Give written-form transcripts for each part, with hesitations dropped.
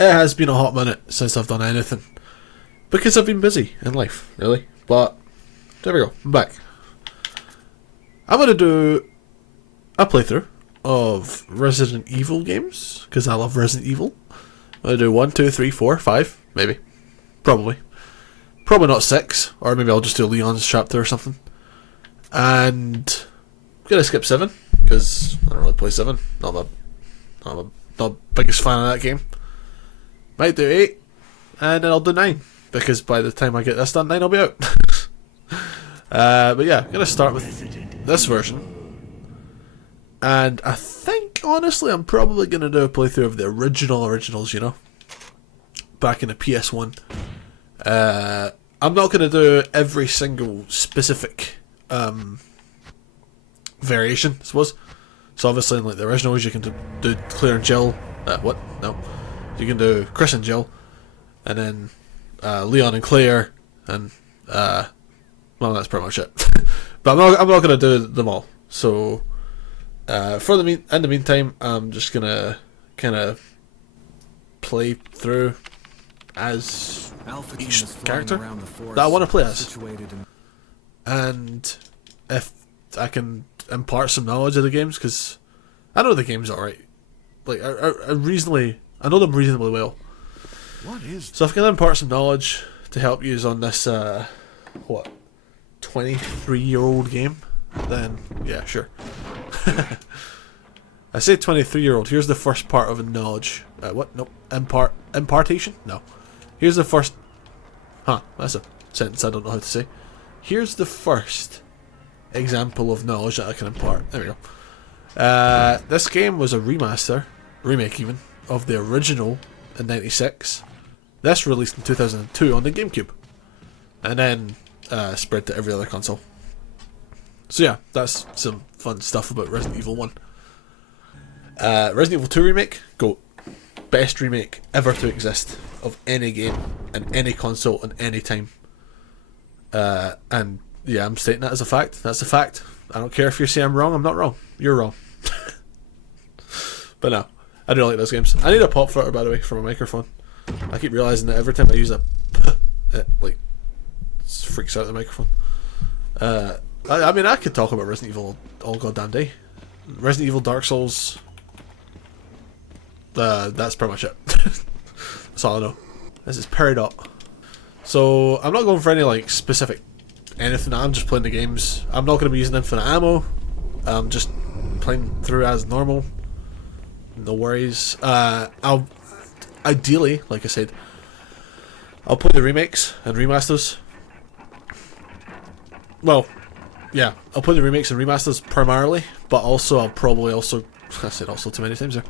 It has been a hot minute since I've done anything. Because I've been busy in life, really. But, there we go, I'm back. I'm going to do a playthrough of Resident Evil games, because I love Resident Evil. I'm going to do 1, 2, 3, 4, 5, maybe. Probably. Probably not 6, or maybe I'll just do Leon's chapter or something. And I'm going to skip 7, because I don't really play 7. Not the biggest fan of that game. Might do 8, and then I'll do 9, because by the time I get this done, 9 will be out. But yeah, I'm going to start with this version. And I think, honestly, I'm probably going to do a playthrough of the originals, you know? Back in the PS1. I'm not going to do every single specific variation, I suppose. So obviously in like the originals you can do Claire and Jill. What? No. You can do Chris and Jill. And then Leon and Claire. And, well, that's pretty much it. But I'm not going to do them all. So, in the meantime, I'm just going to kind of play through as each character that I want to play as. And if I can impart some knowledge of the games, because I know the game's alright. Like, I know them reasonably well. So if I can impart some knowledge to help you on this, 23-year-old game, then yeah, sure. I say 23-year-old. Here's the first part of a knowledge. What? Nope. Impartation? No. Here's the first... that's a sentence I don't know how to say. Here's the first example of knowledge that I can impart. There we go. This game was a remake even, of the original in 96. This released in 2002 on the GameCube. And then spread to every other console. So yeah, that's some fun stuff about Resident Evil 1. Resident Evil 2 Remake, GOAT. Best remake ever to exist of any game and any console and any time. And yeah, I'm stating that as a fact. That's a fact. I don't care if you say I'm wrong. I'm not wrong. You're wrong. But no, I do like those games. I need a pop filter, by the way, for my microphone. I keep realising that every time I use it freaks out the microphone. I mean, I could talk about Resident Evil all goddamn day. Resident Evil, Dark Souls. That's pretty much it. That's all I know. This is paired up. So I'm not going for any like specific anything. I'm just playing the games. I'm not going to be using infinite ammo. I'm just playing through as normal. No worries. I'll ideally, like I said, I'll play the remakes and remasters. Well, yeah, I'll play the remakes and remasters primarily, but also I'll probably also, I said also too many times there,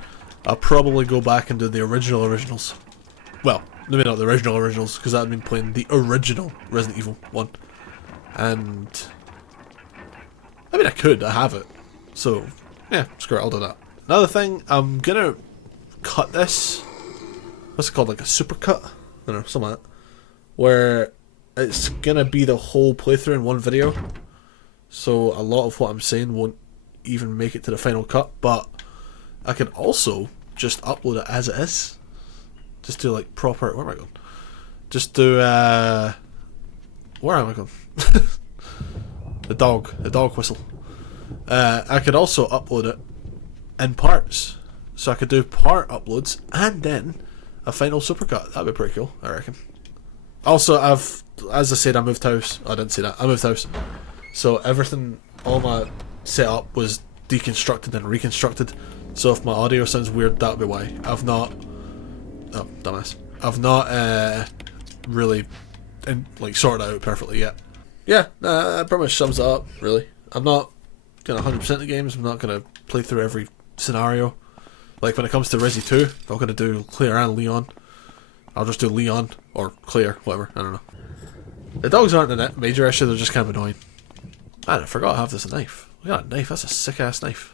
I'll probably go back and do the originals. Well, maybe not the originals, because that would mean playing the original Resident Evil 1. And, I mean I could, I have it. So, yeah, screw it, I'll do that. Another thing, I'm gonna cut this, what's it called, like a supercut? I don't know, something like that. Where it's gonna be the whole playthrough in one video. So a lot of what I'm saying won't even make it to the final cut, but I can also just upload it as it is. Just do like proper, where am I going? Just do, where am I going? The dog whistle. I could also upload it in parts. So I could do part uploads and then a final supercut. That'd be pretty cool, I reckon. Also, as I said, I moved house. I didn't say that. I moved house. So everything, all my setup was deconstructed and reconstructed. So if my audio sounds weird, that'll be why. I've not really sorted it out perfectly yet. Yeah, that pretty much sums it up, really. I'm not going to 100% the games. I'm not going to play through every scenario. Like when it comes to Resi 2, I'm not going to do Claire and Leon. I'll just do Leon or Claire, whatever. I don't know. The dogs aren't a major issue, they're just kind of annoying. Man, I forgot I have this knife. Look at that knife, that's a sick ass knife.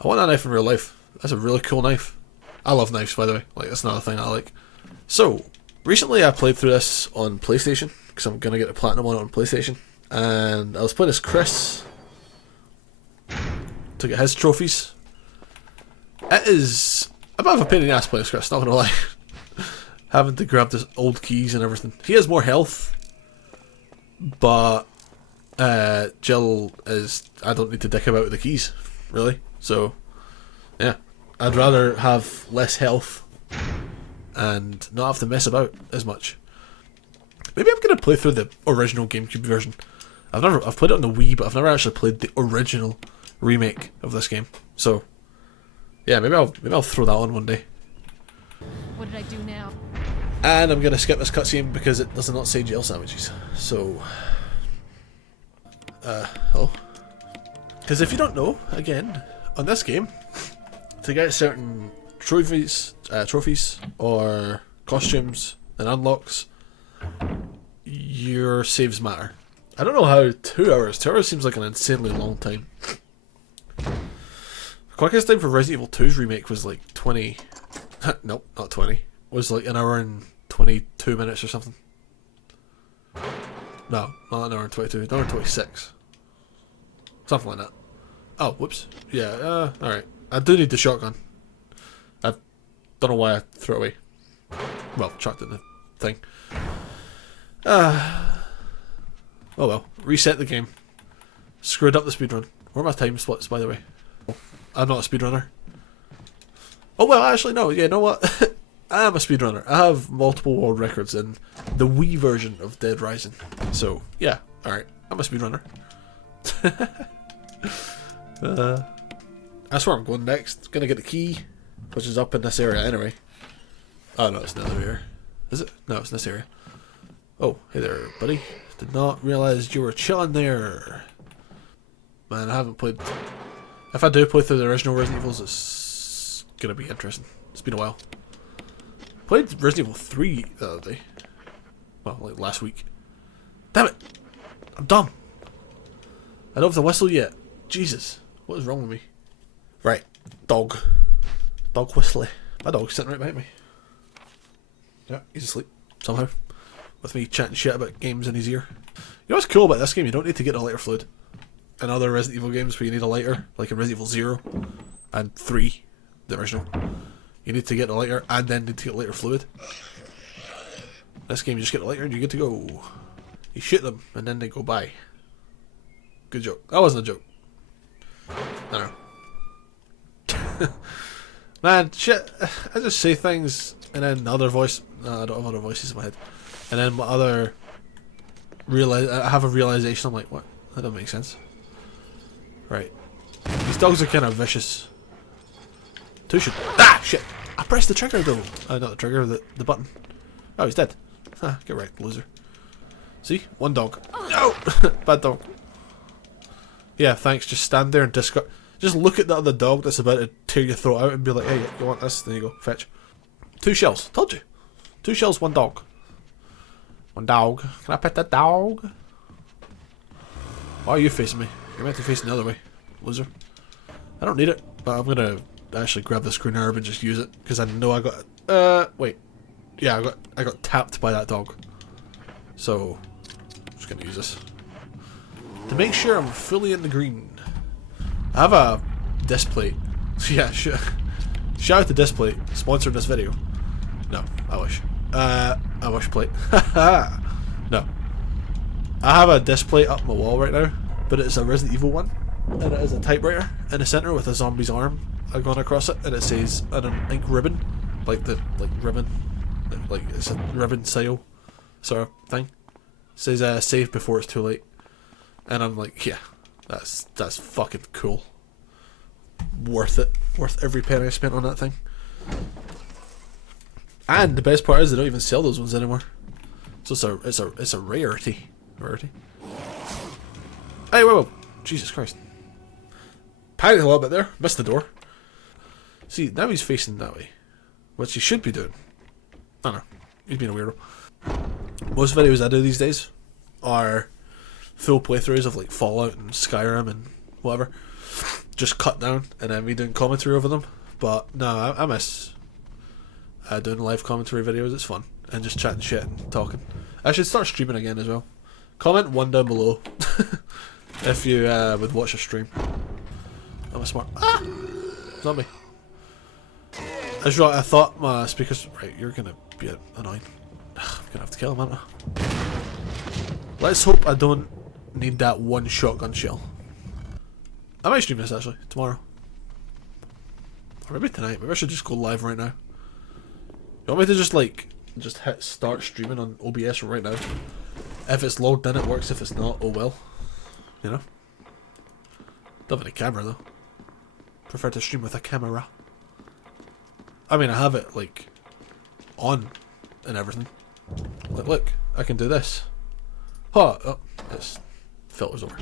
I want that knife in real life. That's a really cool knife. I love knives, by the way. Like, that's another thing I like. So, recently I played through this on PlayStation, because I'm going to get the Platinum on PlayStation. And I was playing as Chris to get his trophies. It is a bit of a pain in the ass playing Chris, not gonna lie. Having to grab this old keys and everything. He has more health, but Jill is. I don't need to dick about with the keys, really. So, yeah, I'd rather have less health and not have to mess about as much. Maybe I'm gonna play through the original GameCube version. I've played it on the Wii, but I've never actually played the original remake of this game. So, yeah, maybe I'll throw that on one day. What did I do now? And I'm gonna skip this cutscene because it does not say jail sandwiches. So, hello. Because if you don't know, again, on this game, to get certain trophies or costumes and unlocks, your saves matter. I don't know how 2 hours. 2 hours seems like an insanely long time. The quickest time for Resident Evil 2's remake was like 20. Nope, not 20. Was like an hour and 22 minutes or something. No, not an hour and 22. An hour and 26. Something like that. Oh, whoops. Yeah, alright. I do need the shotgun. I don't know why I threw it away. Well, chucked it in the thing. Oh well. Reset the game. Screwed up the speedrun. Where are my time splits, by the way? I'm not a speedrunner. Oh well, actually no. Yeah, you know what? I am a speedrunner. I have multiple world records in the Wii version of Dead Rising. So, yeah. Alright. I'm a speedrunner. That's where I'm going next. Gonna get the key, which is up in this area anyway. Oh no, it's another area. Is it? No, it's in this area. Oh, hey there, buddy. Did not realize you were chilling there. Man, I haven't played... If I do play through the original Resident Evils, it's gonna be interesting. It's been a while. Played Resident Evil 3 the other day. Well, like last week. Damn it! I'm dumb! I don't have the whistle yet. Jesus, what is wrong with me? Right, dog. Dog whistly. My dog's sitting right behind me. Yeah, he's asleep. Somehow. With me chatting shit about games in his ear. You know what's cool about this game? You don't need to get a lighter fluid. In other Resident Evil games where you need a lighter, like in Resident Evil 0 and 3, the original, you need to get a lighter and then need to get lighter fluid. This game you just get a lighter and you're good to go. You shoot them and then they go by. Good joke. That wasn't a joke. I don't know. Man, shit, I just say things and then other voice... No, I don't have other voices in my head. And then my other... I have a realization, I'm like, what? That doesn't make sense. Right. These dogs are kind of vicious. Two should... Ah! Shit! I pressed the trigger though. Not the trigger, the button. Oh, he's dead. Ah, get right, loser. See? One dog. No! Bad dog. Yeah, thanks. Just stand there and discard... Just look at the other dog that's about to tear your throat out and be like, hey, you want this? There you go. Fetch. 2 shells. Told you. 2 shells, 1 dog. 1 dog. Can I pet that dog? Why are you facing me? You're meant to be facing the other way. Loser. I don't need it, but I'm gonna actually grab the screen herb and just use it. Because I know I got... wait. Yeah, I got tapped by that dog. So, I'm just gonna use this. To make sure I'm fully in the green. I have a disc plate. Yeah, shout out to disc plate. Sponsored this video. No, I wish. I wish plate. No. I have a disc plate up my wall right now, but it's a Resident Evil one. And it is a typewriter in the centre with a zombie's arm going across it, and it says an ink ribbon. Like ribbon. Like it's a ribbon sale sort of thing. It says save before it's too late. And I'm like, yeah, that's fucking cool. Worth it. Worth every penny I spent on that thing. And the best part is they don't even sell those ones anymore. So it's a rarity. Rarity. Hey, whoa. Jesus Christ. Panicked a little bit there. Missed the door. See, now he's facing that way. Which he should be doing. I don't know. He's being a weirdo. Most videos I do these days are full playthroughs of like Fallout and Skyrim and whatever, just cut down and then me doing commentary over them. But no, I miss doing live commentary videos. It's fun and just chatting shit and talking. I should start streaming again as well. Comment 1 down below if you would watch a stream. I'm a smart zombie. As well, I thought my speakers... Right, you're gonna be annoying. I'm gonna have to kill him, aren't I? Let's hope I don't need that one shotgun shell. I might stream this actually, tomorrow. Or maybe tonight. Maybe I should just go live right now. You want me to just like, just hit start streaming on OBS right now? If it's logged in it works, if it's not, oh well. You know? Don't have any camera though. Prefer to stream with a camera. I mean, I have it like, on and everything. Like, look, I can do this. Huh, oh, it's filters over.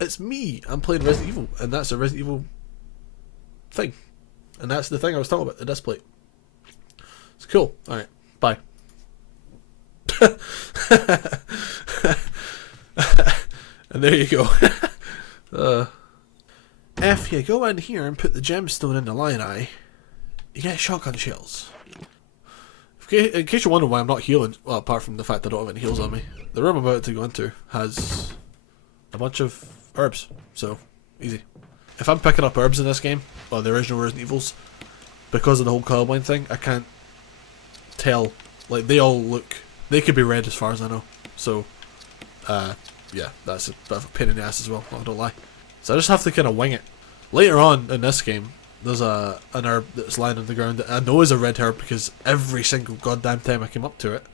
It's me, I'm playing Resident Evil, and that's a Resident Evil thing. And that's the thing I was talking about, the display. It's cool. Alright, bye. And there you go. If you go in here and put the gemstone in the lion eye, you get shotgun shells. In case you're wondering why I'm not healing, well, apart from the fact I don't have any heals on me, the room I'm about to go into has a bunch of herbs, so easy. If I'm picking up herbs in this game, or the original Resident Evils, because of the whole colorblind thing, I can't tell. Like, they all look, they could be red as far as I know. So, yeah, that's a bit of a pain in the ass as well, not gonna lie. So I just have to kind of wing it. Later on in this game, there's an herb that's lying on the ground that I know is a red herb because every single goddamn time I came up to it,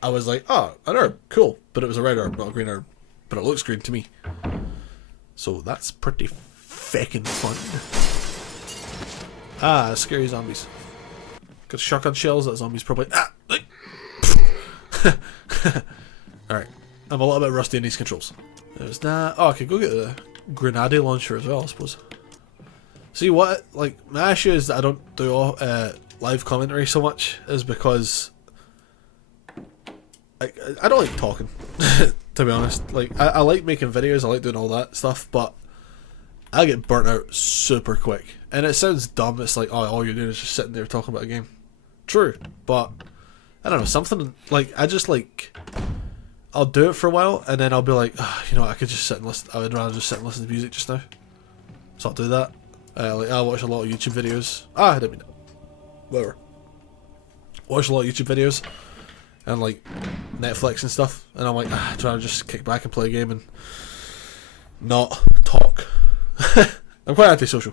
I was like, oh, an herb, cool. But it was a red herb, not a green herb. But it looks green to me. So that's pretty feckin' fun. Ah, scary zombies. Got shotgun shells that zombies probably... Ah! Alright. I'm a little bit rusty in these controls. There's that. Oh, I could go get the grenade launcher as well, I suppose. See what, like, my issue is that I don't do live commentary so much is because I don't like talking, to be honest. Like, I like making videos, I like doing all that stuff, but I get burnt out super quick. And it sounds dumb, it's like, oh, all you're doing is just sitting there talking about a game. True, but I don't know, something, like, I just like, I'll do it for a while, and then I'll be like, oh, you know what, I could just sit and listen, I would rather just sit and listen to music just now. So I'll do that. Like, I watch a lot of YouTube videos. I didn't mean that. Whatever. Watch a lot of YouTube videos and like Netflix and stuff, and I'm like, I'd rather just kick back and play a game and not talk. I'm quite antisocial,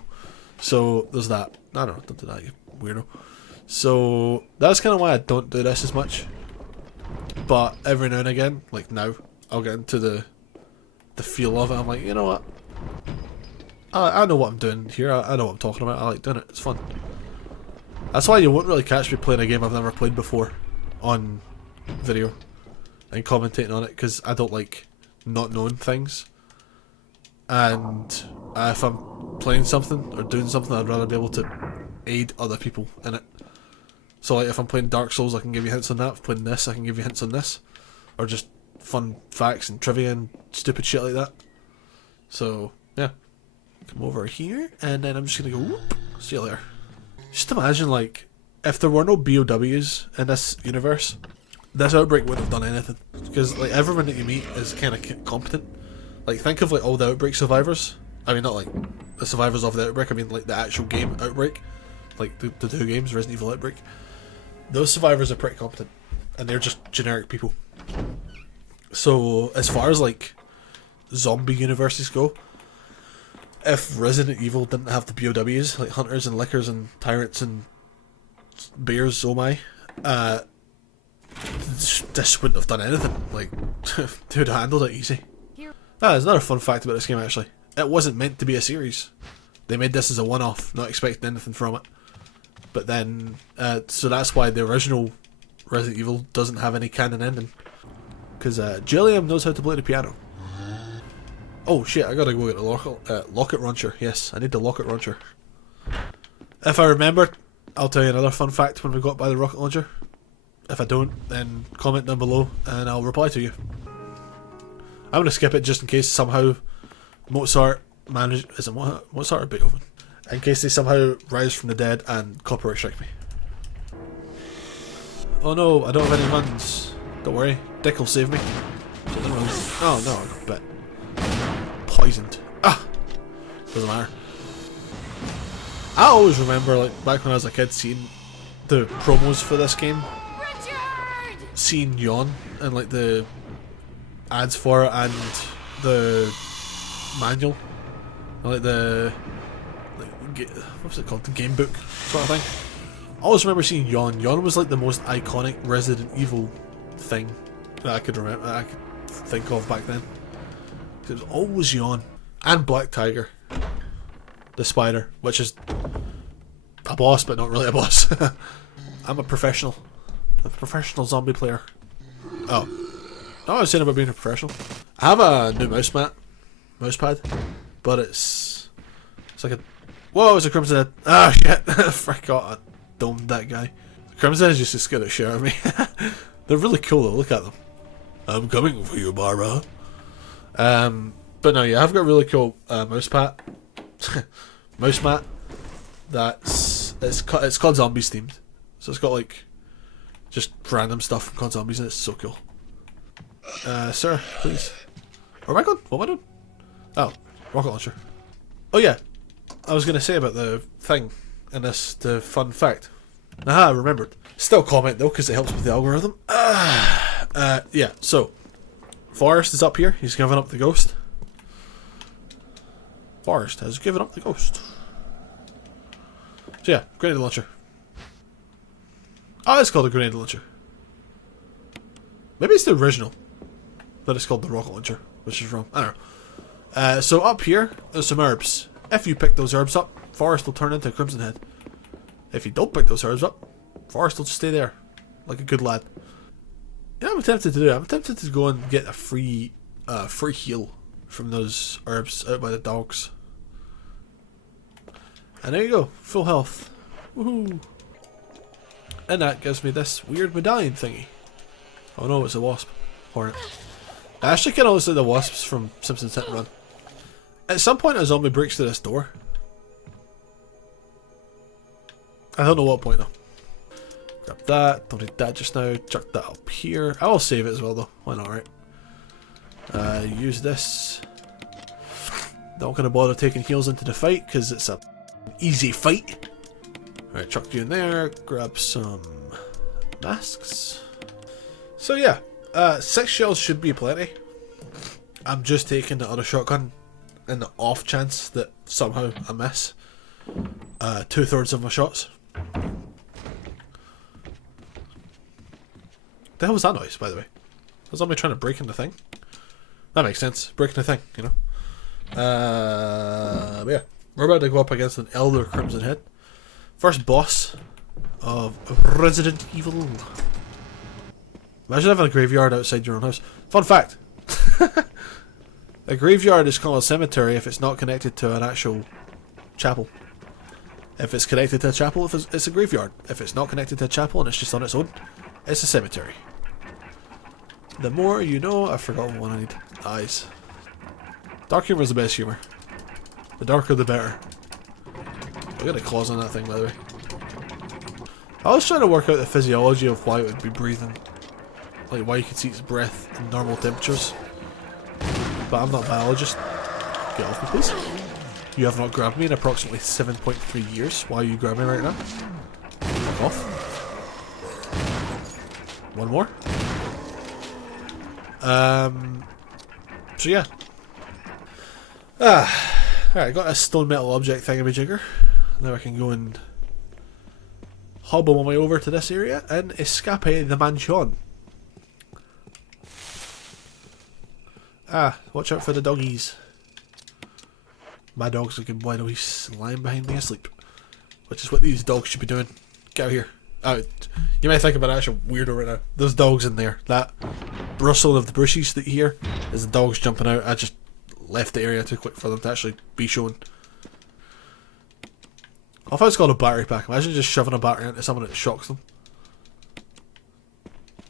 so there's that. I don't know, don't do that, you weirdo. So that's kind of why I don't do this as much. But every now and again, like now, I'll get into the feel of it. I'm like, you know what? I know what I'm doing here, I know what I'm talking about, I like doing it, it's fun. That's why you won't really catch me playing a game I've never played before on video and commentating on it, because I don't like not knowing things. And if I'm playing something or doing something, I'd rather be able to aid other people in it. So like if I'm playing Dark Souls, I can give you hints on that. If I'm playing this, I can give you hints on this. Or just fun facts and trivia and stupid shit like that. So, yeah. Come over here, and then I'm just gonna go, whoop, see you later. Just imagine, like, if there were no BOWs in this universe, this outbreak wouldn't have done anything. Because, like, everyone that you meet is kind of competent. Like, think of, like, all the Outbreak survivors. I mean, not, like, the survivors of the Outbreak, I mean, like, the actual game Outbreak. Like, the two games, Resident Evil Outbreak. Those survivors are pretty competent. And they're just generic people. So, as far as, like, zombie universes go, if Resident Evil didn't have the BOWs, like hunters and lickers and tyrants and bears, oh my, this wouldn't have done anything. Like, they would have handled it easy. There's another fun fact about this game actually. It wasn't meant to be a series. They made this as a one-off, not expecting anything from it. But then, so that's why the original Resident Evil doesn't have any canon ending. Because Gilliam knows how to play the piano. Oh shit, I gotta go get a locket launcher. Yes, I need the locket launcher. If I remember, I'll tell you another fun fact when we got by the rocket launcher. If I don't, then comment down below and I'll reply to you. I'm gonna skip it just in case somehow Mozart managed... Is it Mozart or Beethoven? In case they somehow rise from the dead and copyright strike me. Oh no, I don't have any guns. Don't worry, Dick will save me. Oh no, I got bit. Poisoned. Ah! Doesn't matter. I always remember, like, back when I was a kid, seeing the promos for this game, Richard! seeing Yawn and like the ads for it and the manual, and, like the what's it called, the game book sort of thing. I always remember seeing Yawn. Yawn was like the most iconic Resident Evil thing that I could remember, that I could think of back then. It was always Yawn and Black Tiger, the spider, which is a boss but not really a boss. I'm a professional zombie player. Oh, no, I was saying about being a professional. I have a new mousepad, but it's like a, whoa, it's a Crimson Head. Ah, shit, I forgot I domed that guy. The Crimson Head is just as good at shit at me. They're really cool though, look at them. I'm coming for you, Barbara. But no, yeah, I've got a really cool mouse mat. That's it's COD Zombies themed, so it's got like just random stuff from COD Zombies, and it's so cool. Sir, please. Where am I going? What am I doing? Oh, rocket launcher. Oh yeah, I was gonna say about the thing in this, the fun fact. Aha, I remembered. Still comment though, because it helps with the algorithm. Yeah. So, Forrest is up here. He's given up the ghost. Forrest has given up the ghost. So yeah, grenade launcher. Oh, it's called a grenade launcher. Maybe it's the original, but it's called the rocket launcher, which is wrong. I don't know. So up here, there's some herbs. If you pick those herbs up, Forrest will turn into a Crimson Head. If you don't pick those herbs up, Forrest will just stay there, like a good lad. You know what I'm tempted to do? I'm tempted to go and get a free heal from those herbs out by the dogs. And there you go, full health. Woohoo! And that gives me this weird medallion thingy. Oh no, it's a wasp. Hornet. It actually kind of looks like the wasps from Simpsons Hit and Run. At some point a zombie breaks through this door. I don't know what point though. Grab that, don't need that just now, chuck that up here. I will save it as well though, why not, right? Use this. Not gonna bother taking heals into the fight because it's a easy fight. Alright, chuck you in there, grab some masks. So yeah, 6 shells should be plenty. I'm just taking the other shotgun in the off chance that somehow I miss 2/3 of my shots. The hell was that noise, by the way? Was somebody trying to break in the thing? That makes sense. Breaking the thing, you know. But yeah, we're about to go up against an Elder Crimson Head. First boss of Resident Evil. Imagine having a graveyard outside your own house. Fun fact. A graveyard is called a cemetery if it's not connected to an actual chapel. If it's connected to a chapel, it's a graveyard. If it's not connected to a chapel and it's just on its own, it's a cemetery. The more you know. I forgot what one I need. Eyes. Dark humor is the best humor. The darker the better. I got a claws on that thing, by the way. I was trying to work out the physiology of why it would be breathing. Like why you could see its breath in normal temperatures. But I'm not a biologist. Get off me, please. You have not grabbed me in approximately 7.3 years. Why are you grabbing me right now? Fuck off. One more. So yeah. Alright, got a stone metal object thingamajigger. Now I can go and hobble my way over to this area and escape the mansion. Watch out for the doggies. My dog's looking boy, no, he's lying behind me asleep. Which is what these dogs should be doing. Get out here. You might think I'm an actual weirdo right now. There's dogs in there. That rustle of the bushes that you hear is the dogs jumping out. I just left the area too quick for them to actually be shown. I thought it's called a battery pack. Imagine just shoving a battery into someone and it shocks them.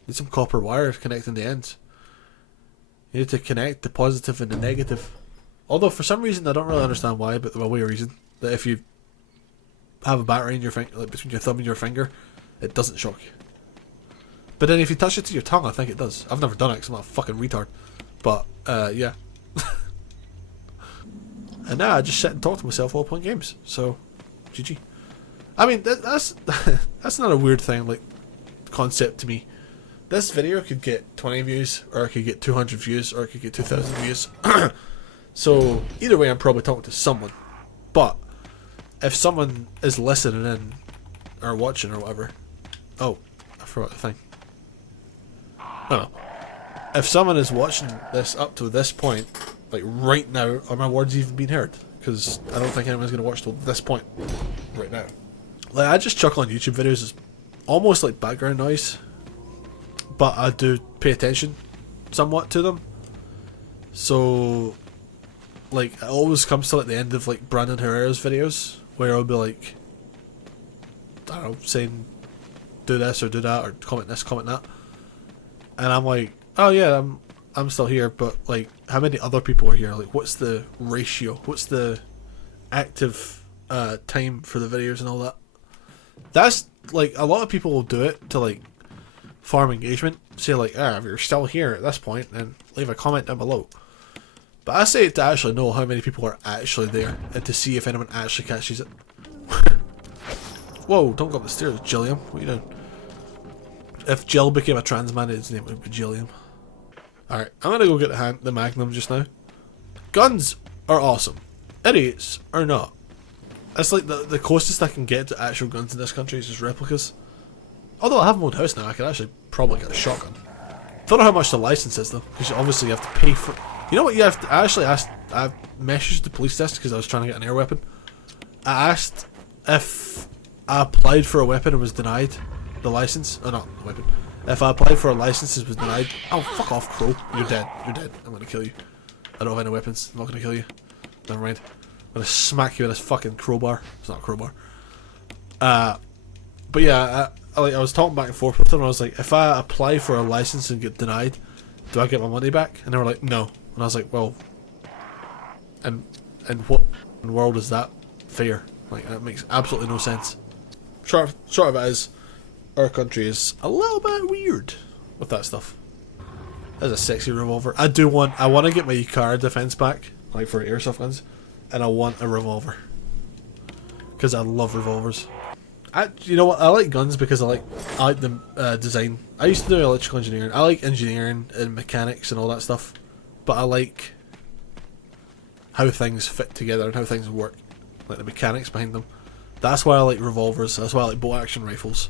Need some copper wire connecting the ends. You need to connect the positive and the negative. Although for some reason I don't really understand why, but there's a way reason that if you have a battery in your finger, like between your thumb and your finger, it doesn't shock you. But then if you touch it to your tongue, I think it does. I've never done it because I'm not a fucking retard. But yeah. And now I just sit and talk to myself while playing games. So GG. I mean, that's that's not a weird thing, like, concept to me. This video could get 20 views, or it could get 200 views, or it could get 2,000 views. So, either way, I'm probably talking to someone. But, if someone is listening in, or watching, or whatever... Oh, I forgot the thing. Oh well. If someone is watching this up to this point, like right now, are my words even being heard? Because I don't think anyone's going to watch till this point right now. Like, I just chuck on YouTube videos as almost like background noise, but I do pay attention somewhat to them. So, like, it always comes to like the end of like Brandon Herrera's videos, where I'll be like, I don't know, saying do this or do that, or comment this, comment that, and I'm like, oh yeah, I'm still here, but like, how many other people are here? Like, what's the ratio? What's the active time for the videos and all that? That's like, a lot of people will do it to like farm engagement. Say like, if you're still here at this point, then leave a comment down below. But I say it to actually know how many people are actually there, and to see if anyone actually catches it. Whoa, don't go up the stairs, Gilliam. What are you doing? If Jill became a trans man, his name would be Gilliam. Alright, I'm gonna go get the Magnum just now. Guns are awesome. Idiots are not. It's like the closest I can get to actual guns in this country is just replicas. Although I have my own house now, I can actually probably get a shotgun. Don't know how much the license is though, because obviously you have to pay for... You know what you have to... I messaged the police desk because I was trying to get an air weapon. I asked if I applied for a weapon and was denied the license. Oh, not the weapon. If I applied for a license and was denied... Oh, fuck off, Crow. You're dead. You're dead. I'm gonna kill you. I don't have any weapons. I'm not gonna kill you. Never mind. I'm gonna smack you with this fucking crowbar. It's not a crowbar. But yeah, I was talking back and forth with them. I was like, if I apply for a license and get denied, do I get my money back? And they were like, no. And I was like, well, and what in the world is that fair? Like, that makes absolutely no sense. Short of it is, our country is a little bit weird with that stuff. That's a sexy revolver. I want to get my car defense back, like for airsoft guns, and I want a revolver because I love revolvers. You know what? I like guns because I like the design. I used to do electrical engineering. I like engineering and mechanics and all that stuff, but I like how things fit together and how things work, like the mechanics behind them. That's why I like revolvers. That's why I like bolt action rifles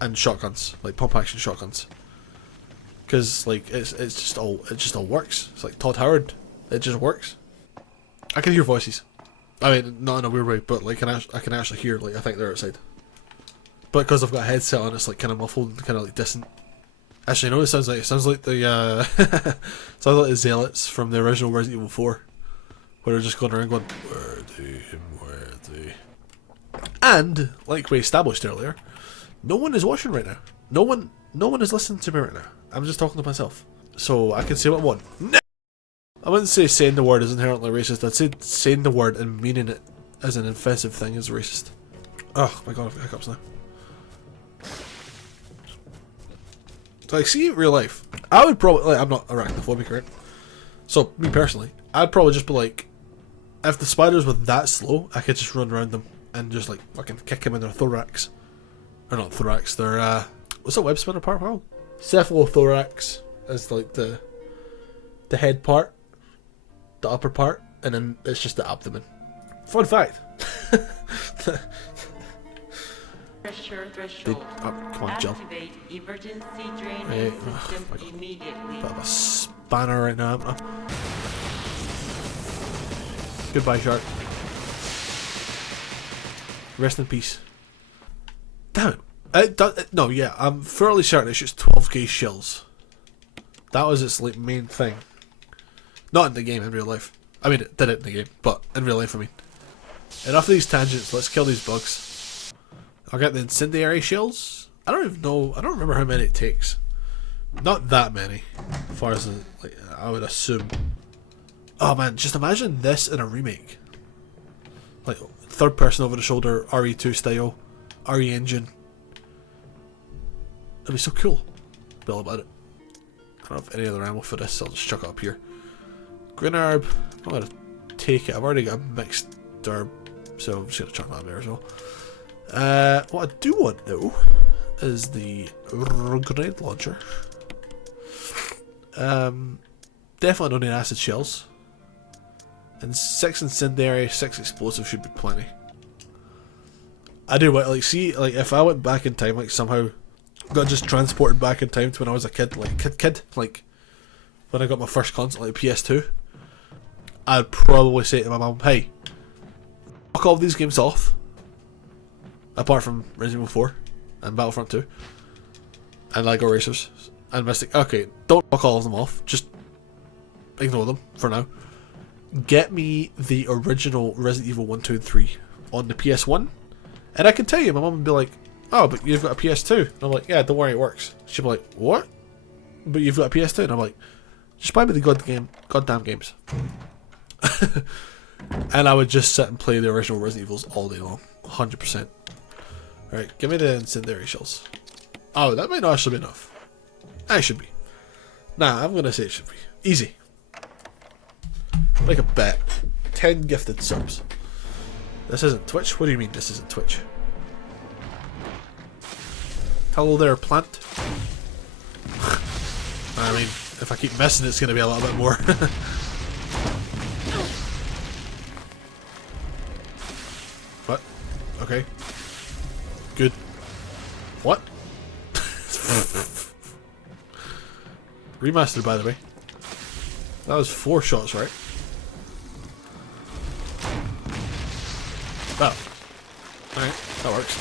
and shotguns, like pump action shotguns. Because like it just all works. It's like Todd Howard. It just works. I can hear voices. I mean, not in a weird way, but like I can actually hear. Like, I think they're outside. But because I've got a headset on, it's like kind of muffled and kind of like distant. Actually, no, it sounds like the sounds like the zealots from the original Resident Evil 4, where they're just going around going, "Where are they? Where are they?" And like we established earlier, no one is watching right now. No one is listening to me right now. I'm just talking to myself, so I can say what I want. No! I wouldn't say saying the word is inherently racist. I'd say saying the word and meaning it as an offensive thing is racist. Oh my god, I've got hiccups now. Like, see, in real life, I would probably, like, I'm not arachnophobic, right? So, me personally, I'd probably just be like, if the spiders were that slow, I could just run around them and just, like, fucking kick them in their thorax. Or not thorax, their, what's that web spinner part called? Cephalothorax is, like, the head part, the upper part, and then it's just the abdomen. Fun fact. Threshold. Come on, Jill. Activate emergency drainage system immediately. Bit of a spanner right now, haven't I? Goodbye, shark. Rest in peace. Damn it. No, yeah, I'm fairly certain it shoots 12k shells. That was its like main thing. Not in the game, in real life. I mean, it did it in the game, but in real life, I mean. Enough of these tangents, let's kill these bugs. I'll get the incendiary shells. I don't even know, I don't remember how many it takes. Not that many, as far as like, I would assume. Oh man, just imagine this in a remake. Like, third person over the shoulder, RE2 style, RE engine. It'd be so cool. Be all about it. I don't have any other ammo for this, so I'll just chuck it up here. Green herb, I'm gonna take it. I've already got a mixed herb so I'm just going to chuck that there as well. What I do want though is the grenade launcher. Definitely don't need acid shells. And 6 incendiary, 6 explosive should be plenty. I do want, like, see, like, if I went back in time, like, somehow got just transported back in time to when I was a kid, like, kid, like, when I got my first console, like, PS2, I'd probably say to my mum, hey, fuck all these games off, apart from Resident Evil 4 and Battlefront 2, and Lego Racers, and Mystic. Okay, don't fuck all of them off, just ignore them for now. Get me the original Resident Evil 1, 2, and 3 on the PS1, and I can tell you, my mum would be like, oh, but you've got a PS2. And I'm like, yeah, don't worry, it works. She'd be like, what? But you've got a PS2? And I'm like, just buy me the goddamn games. And I would just sit and play the original Resident Evils all day long. 100%. Alright, give me the incendiary shells. Oh, that might not actually be enough. It should be. Nah, I'm gonna say it should be. Easy. Make a bet. 10 gifted subs. This isn't Twitch? What do you mean this isn't Twitch? Hello there, plant. I mean, if I keep missing, it's going to be a little bit more. What? Okay. Good. What? Remastered, by the way. That was 4 shots, right? Oh. Alright, that works.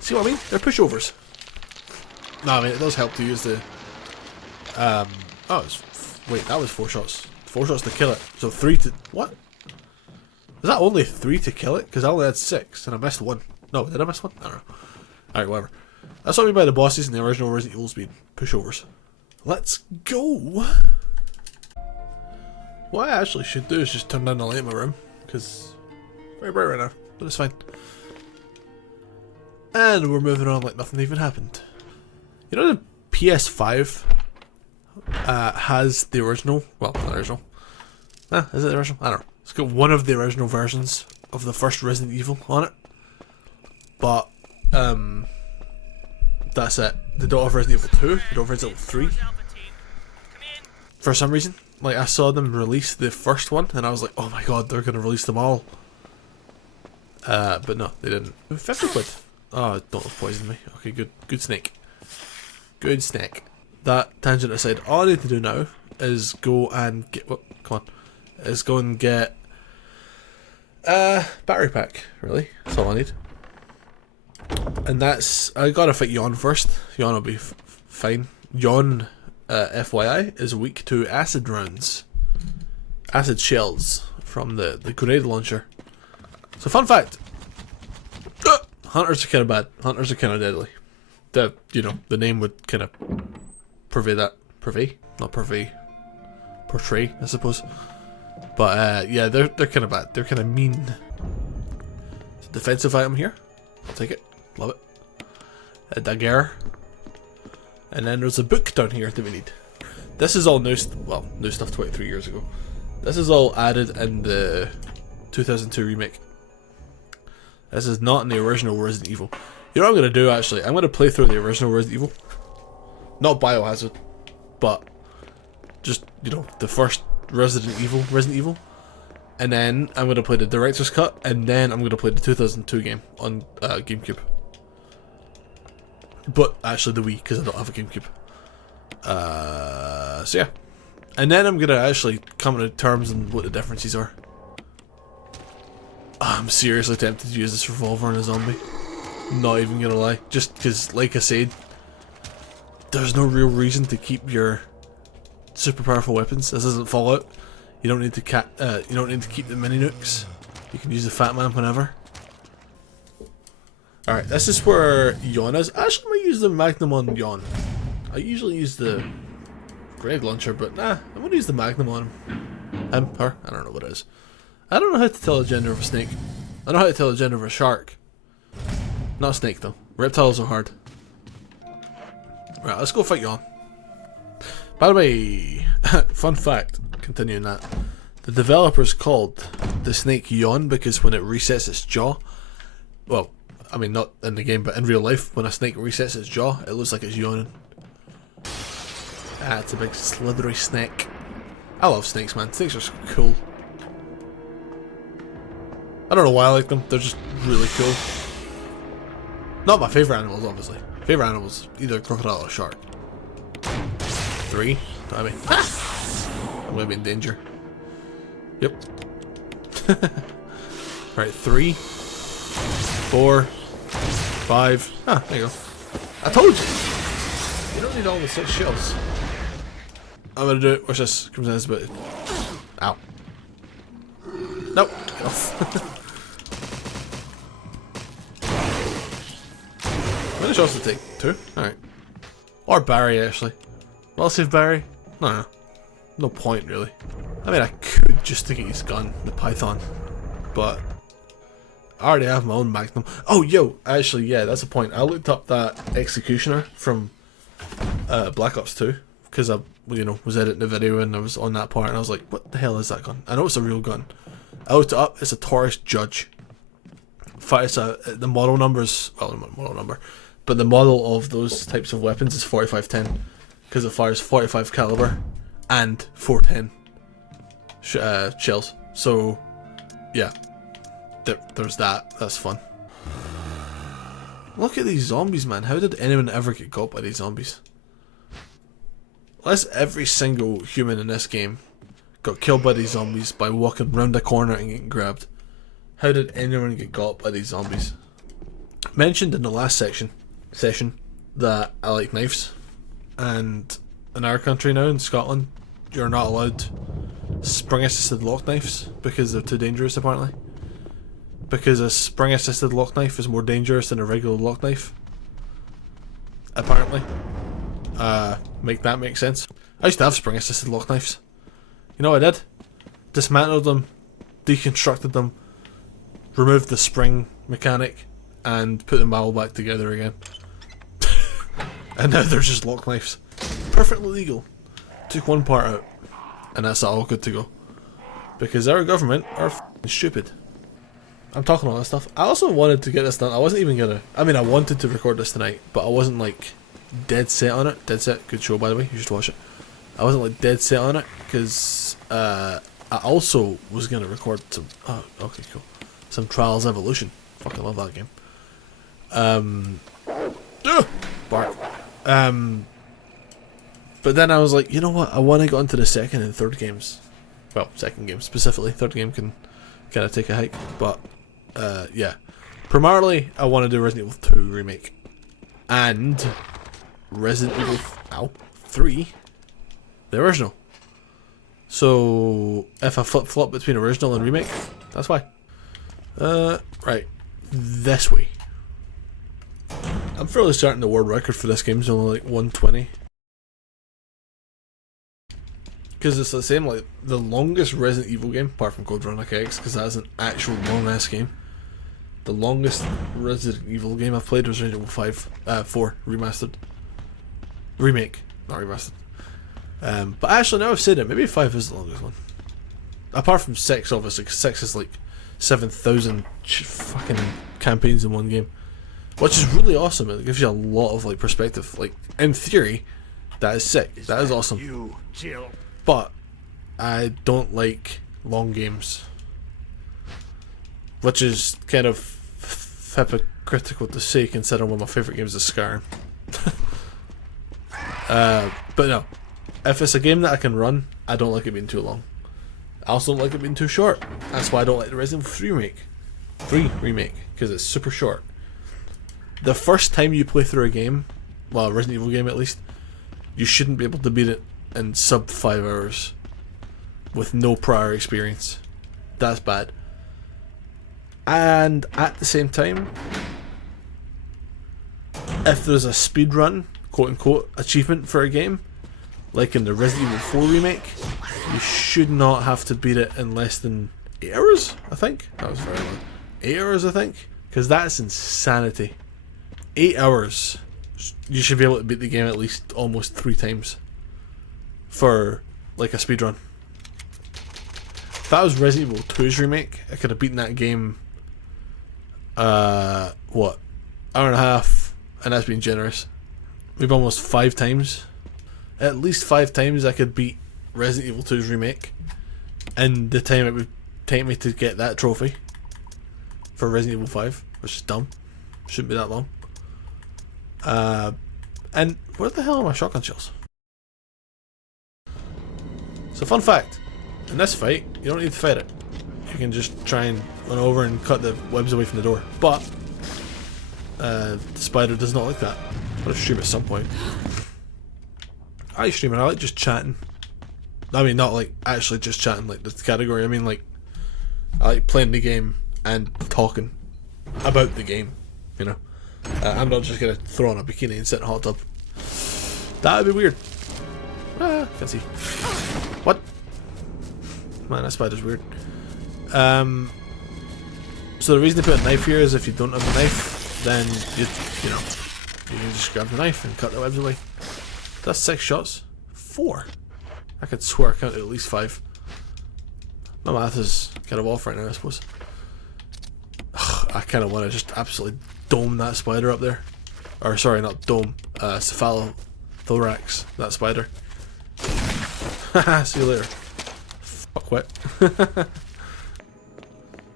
See what I mean? They're pushovers. No, I mean, it does help to use the... Oh, wait, that was 4 shots. 4 shots to kill it. So 3 to... What? Is that only 3 to kill it? Because I only had 6, and I missed 1. No, did I miss 1? I don't know. Alright, whatever. That's what I mean by the bosses in the original Resident Evils being pushovers. Let's go! What I actually should do is just turn down the light in my room, because it's very bright right now, but it's fine. And we're moving on like nothing even happened. You know the PS5 has the original, well, not the original. Is it the original? I don't know. It's got one of the original versions of the first Resident Evil on it. But, that's it. They don't have Resident Evil 2, they don't have Resident Evil 3. For some reason. Like, I saw them release the first one, and I was like, oh my god, they're going to release them all. But no, they didn't. 50 quid. Oh, don't poison me. Okay, good. Good snake. Good snake. That tangent aside, all I need to do now is go and get... Well, come on. Is go and get... battery pack, really. That's all I need. And that's... I gotta fit Yawn first. Yawn will be fine. Yawn... FYI, is weak to acid rounds. Acid shells from the grenade launcher. So fun fact. Hunters are kind of bad. Hunters are kind of deadly. The name would kind of purvey that. Purvey? Not purvey. Portray, I suppose. But yeah, they're kind of bad. They're kind of mean. It's a defensive item here. I'll take it. Love it. A dagger. And then there's a book down here that we need. This is all new stuff 23 years ago. This is all added in the 2002 remake. This is not in the original Resident Evil. You know what I'm going to do actually? I'm going to play through the original Resident Evil. Not Biohazard, but just, the first Resident Evil. And then I'm going to play the director's cut, and then I'm going to play the 2002 game on GameCube. But actually the Wii, because I don't have a GameCube. So yeah. And then I'm going to actually come to terms on what the differences are. I'm seriously tempted to use this revolver on a zombie. Not even going to lie. Just because, like I said, there's no real reason to keep your super powerful weapons. This isn't Fallout. You don't need to keep the mini nukes. You can use the Fat Man whenever. Alright, this is where Yawn is. I actually might use the Magnum on Yawn. I usually use the grenade launcher, but nah, I'm going to use the Magnum on him. Him, her, I don't know what it is. I don't know how to tell the gender of a snake. I know how to tell the gender of a shark. Not a snake though. Reptiles are hard. Right, let's go fight Yawn. By the way, fun fact, continuing that. The developers called the snake yawn because when it resets its jaw, well, I mean not in the game but in real life, when a snake resets its jaw, it looks like it's yawning. Ah, it's a big slithery snake. I love snakes, man. Snakes are so cool. I don't know why I like them, they're just really cool. Not my favourite animals, obviously. Favourite animals, either crocodile or shark. 3? I mean, I'm gonna be in danger. Yep. Right, 3, 4, 5. Ah, there you go. I told you! You don't need all the 6 shells. I'm gonna do it. Watch this. Comes in this bit. Ow. Nope. Get off. How many shots to take? 2? Alright. Or Barry, actually. Well, I'll save Barry. No. No point, really. I mean, I could just take his gun, the Python. But I already have my own Magnum. Oh, yo! Actually, yeah, that's a point. I looked up that Executioner from Black Ops 2. Because I, you know, was editing the video and I was on that part and I was like, what the hell is that gun? I know it's a real gun. I looked it up, it's a Taurus Judge. It's the model number's, well, not model number, but the model of those types of weapons is 4510. Because it fires 45 caliber and 410 shells. So, yeah. There's that. That's fun. Look at these zombies, man. How did anyone ever get got by these zombies? Unless every single human in this game got killed by these zombies by walking round a corner and getting grabbed. How did anyone get got by these zombies? Mentioned in the last session that I like knives, and in our country now, in Scotland, you're not allowed spring assisted lock knives because they're too dangerous apparently. Because a spring assisted lock knife is more dangerous than a regular lock knife. Apparently. Make that make sense. I used to have spring assisted lock knives. You know what I did? Dismantled them, deconstructed them, removed the spring mechanic, and put them all back together again. And now they're just lock knives. Perfectly legal. Took one part out, and that's all good to go. Because our government are f***ing stupid. I'm talking all that stuff. I also wanted to get this done. I wasn't even gonna... I mean, I wanted to record this tonight, but I wasn't like dead set on it. Dead Set, good show by the way, you should watch it. I wasn't like dead set on it, because I also was gonna record some... Oh, okay, cool. Some Trials Evolution. Fucking love that game. Bark. But then I was like, you know what, I want to get into the second and third games. Well, second game specifically. Third game can kind of take a hike, but yeah. Primarily, I want to do Resident Evil 2 Remake. And Resident Evil 3, the original. So, if I flip-flop between original and remake, that's why. Right. This way. I'm fairly certain the world record for this game is only like 120. Because it's the same, like, the longest Resident Evil game, apart from Code Veronica X, because that's an actual long-ass game. The longest Resident Evil game I've played was Resident Evil 4 Remastered. Remake, not Remastered. But actually, now I've said it, maybe 5 is the longest one. Apart from 6, obviously, 'cause 6 is like 7,000 fucking campaigns in one game. Which is really awesome, it gives you a lot of like perspective. Like, in theory, that is sick, that is awesome. You, Jill? But I don't like long games, which is kind of hypocritical to say considering one of my favourite games is Skyrim. But no, if it's a game that I can run, I don't like it being too long. I also don't like it being too short. That's why I don't like the Resident Evil 3 remake, because it's super short. The first time you play through a game, well, a Resident Evil game at least, you shouldn't be able to beat it in sub 5 hours with no prior experience. That's bad. And at the same time, if there's a speedrun, quote unquote, achievement for a game, like in the Resident Evil 4 remake, you should not have to beat it in less than 8 hours, I think. That was very low. 8 hours, I think. Because that's insanity. 8 hours. You should be able to beat the game at least almost 3 times for like a speedrun. If that was Resident Evil 2's remake, I could have beaten that game, what, hour and a half, and that's being generous. Maybe almost 5 times. At least 5 times I could beat Resident Evil 2's remake in the time it would take me to get that trophy for Resident Evil 5, which is dumb. Shouldn't be that long. And where the hell are my shotgun shells? So fun fact, in this fight, you don't need to fight it. You can just try and run over and cut the webs away from the door. But the spider does not like that. I'm gonna stream at some point. I stream it, I like just chatting. I mean, not like actually just chatting like the category, I mean like I like playing the game and talking about the game, you know. I'm not just gonna throw on a bikini and sit in a hot tub. That would be weird. Can't see. What? Man, that spider's weird. So the reason they put a knife here is if you don't have a knife, then you know, you can just grab the knife and cut the webs away. That's 6 shots. 4. I could swear I counted at least 5. My math is kind of off right now, I suppose. Ugh, I kind of want to just absolutely dome that spider up there. Or sorry, not dome. Cephalothorax that spider. Haha, see you later. Fuck what?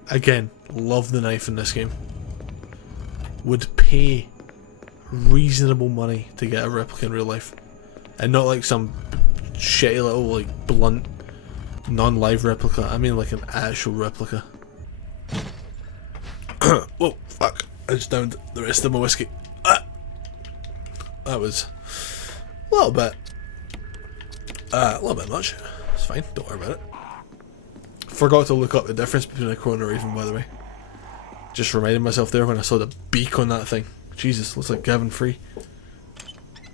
Again, love the knife in this game. Would pay reasonable money to get a replica in real life. And not like some shitty little like blunt non-live replica. I mean like an actual replica. Whoa, fuck. I just downed the rest of my whiskey. That was a little bit much. It's fine, don't worry about it. Forgot to look up the difference between a crow and a raven, by the way. Just reminded myself there when I saw the beak on that thing. Jesus, looks like Gavin Free.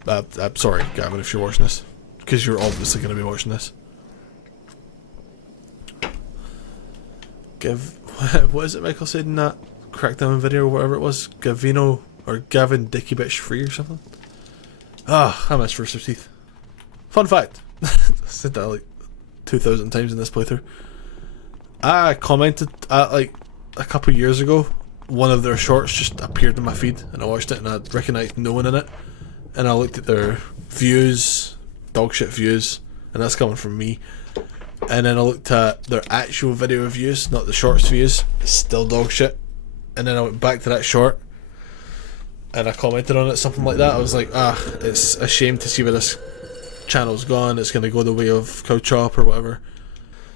I'm sorry, Gavin, if you're watching this. Because you're obviously going to be watching this. What is it Michael said in that Crackdown video or whatever it was? Gavino, or Gavin Dicky Bitch Free or something? Ah, I missed Rooster Teeth. Fun fact. I said that like 2,000 times in this playthrough. I commented like a couple years ago, one of their shorts just appeared in my feed and I watched it and I recognised no one in it. And I looked at their views, dogshit views, and that's coming from me. And then I looked at their actual video views, not the shorts views, still dogshit. And then I went back to that short and I commented on it, something like that. I was like, it's a shame to see where this channel's gone, it's going to go the way of Cow Chop or whatever.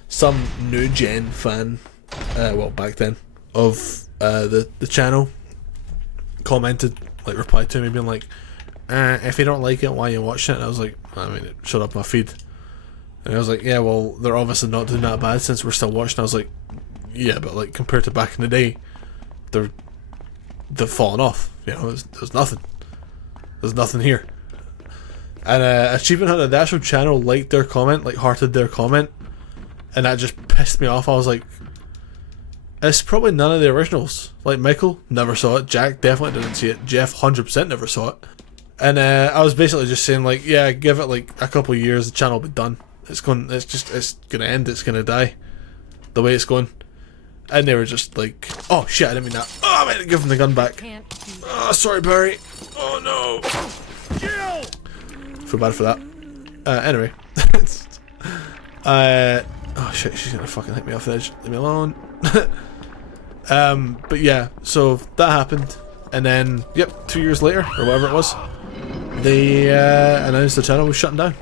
Some new gen fan, well back then, of the channel commented, like replied to me being like, if you don't like it, why are you watching it? And I was like, I mean, it showed up my feed. And I was like, yeah, well, they're obviously not doing that bad since we're still watching. I was like, yeah, but like compared to back in the day, they've fallen off. You know, there's nothing. There's nothing here. And Achievement Hunter, the actual channel, liked their comment, like hearted their comment, and that just pissed me off. I was like, it's probably none of the originals. Like Michael never saw it, Jack definitely didn't see it, Jeff 100% never saw it. And I was basically just saying like, yeah, give it like a couple of years, the channel will be done. It's gonna end, it's gonna die. The way it's going. And they were just like, oh shit, I didn't mean that. Oh, I meant to give him the gun back. Oh, sorry Barry. Oh no. Feel bad for that. Anyway. Oh shit, she's gonna fucking hit me off the edge. Leave me alone. But yeah, so that happened. And then, yep, 2 years later, or whatever it was, they announced the channel was shutting down.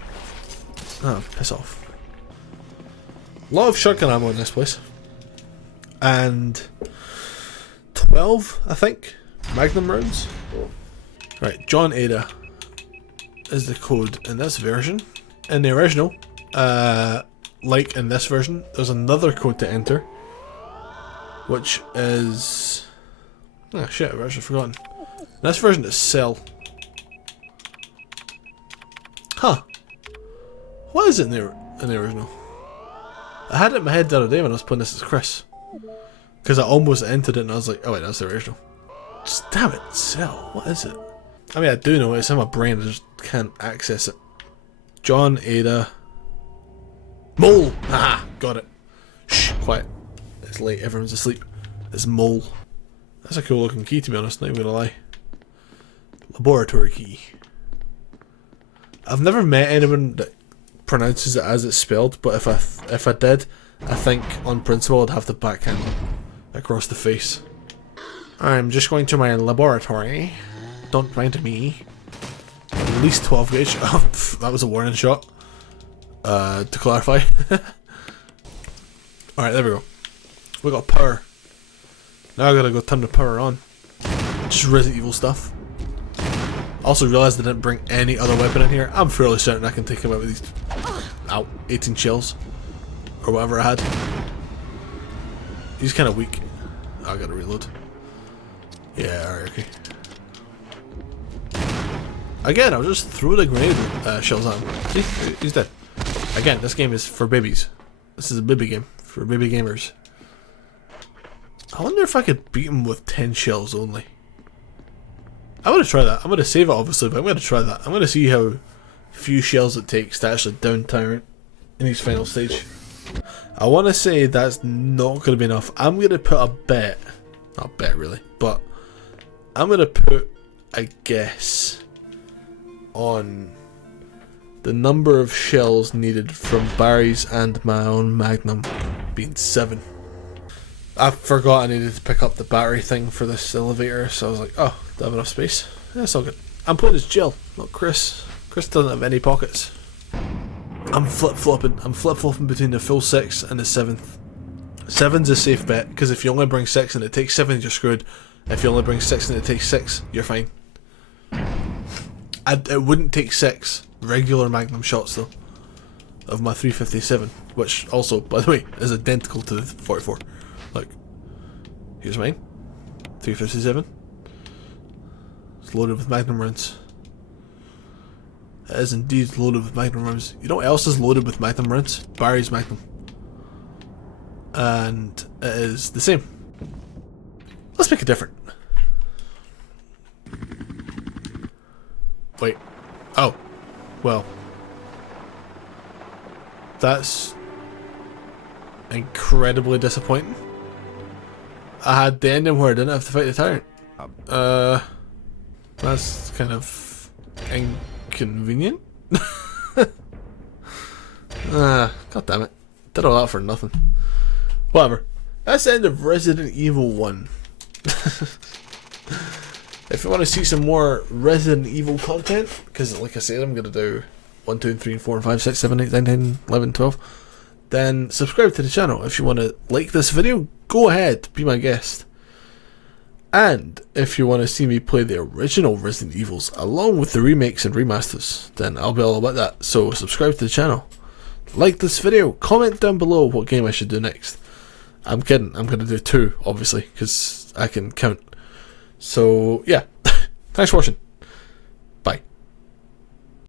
Oh, piss off. A lot of shotgun ammo in this place. And 12, I think, Magnum rounds. Right, John Ada is the code in this version. In the original, like in this version, there's another code to enter, which is... oh shit, I've actually forgotten. This version is Cell. Huh. What is it in the original? I had it in my head the other day when I was playing this as Chris. Because I almost entered it and I was like, oh wait, that's the original. Just damn it, Cell, what is it? I mean, I do know it, it's in my brain, I just can't access it. John Ada Mole! Haha, got it. Shh, quiet. It's late, everyone's asleep. It's mole. That's a cool looking key, to be honest, not even gonna lie. Laboratory key. I've never met anyone that pronounces it as it's spelled, but if I did, I think on principle I'd have to backhand them across the face. I'm just going to my laboratory. Don't mind me. At least 12 gauge. Oh, that was a warning shot. To clarify. Alright, there we go. We got power. Now I gotta go turn the power on. Just Resident Evil stuff. Also realised I didn't bring any other weapon in here. I'm fairly certain I can take him out with these 18 shells. Or whatever I had. He's kind of weak. Oh, I gotta reload. Yeah, alright, okay. Again, I'll just throw the grenade shells at him. See? He's dead. Again, this game is for babies. This is a baby game. For baby gamers. I wonder if I could beat him with 10 shells only. I'm gonna try that. I'm gonna save it obviously, but I'm gonna try that. I'm gonna see how few shells it takes to actually down Tyrant in his final stage. I wanna say that's not gonna be enough. I'm gonna put a bet. Not a bet really, but I'm gonna put a guess on the number of shells needed from Barry's and my own Magnum being 7. I forgot I needed to pick up the battery thing for this elevator, so I was like, oh, do I have enough space? Yeah, it's all good. I'm playing as Jill, not Chris. Chris doesn't have any pockets. I'm flip-flopping. I'm flip-flopping between the full 6 and the 7th. 7's a safe bet, because if you only bring 6 and it takes 7, you're screwed. If you only bring 6 and it takes 6, you're fine. It wouldn't take 6 regular Magnum shots though of my 357, which also, by the way, is identical to the 44. Look, here's mine, 357. It's loaded with Magnum rounds. It is indeed loaded with Magnum rounds. You know what else is loaded with Magnum rounds? Barry's Magnum. And it is the same. Let's make it different. Wait. Oh. Well. That's incredibly disappointing. I had the ending where I didn't have to fight the tyrant. That's kind of inconvenient. God damn it. Did all that for nothing. Whatever. That's the end of Resident Evil 1. If you want to see some more Resident Evil content, because like I said, I'm going to do 1, 2, 3, 4, 5, 6, 7, 8, 9, 10, 11, 12, then subscribe to the channel. If you want to like this video, go ahead, be my guest. And if you want to see me play the original Resident Evils along with the remakes and remasters, then I'll be all about that. So subscribe to the channel, like this video, comment down below what game I should do next. I'm kidding, I'm going to do 2, obviously, because I can count. So, yeah. Thanks for watching.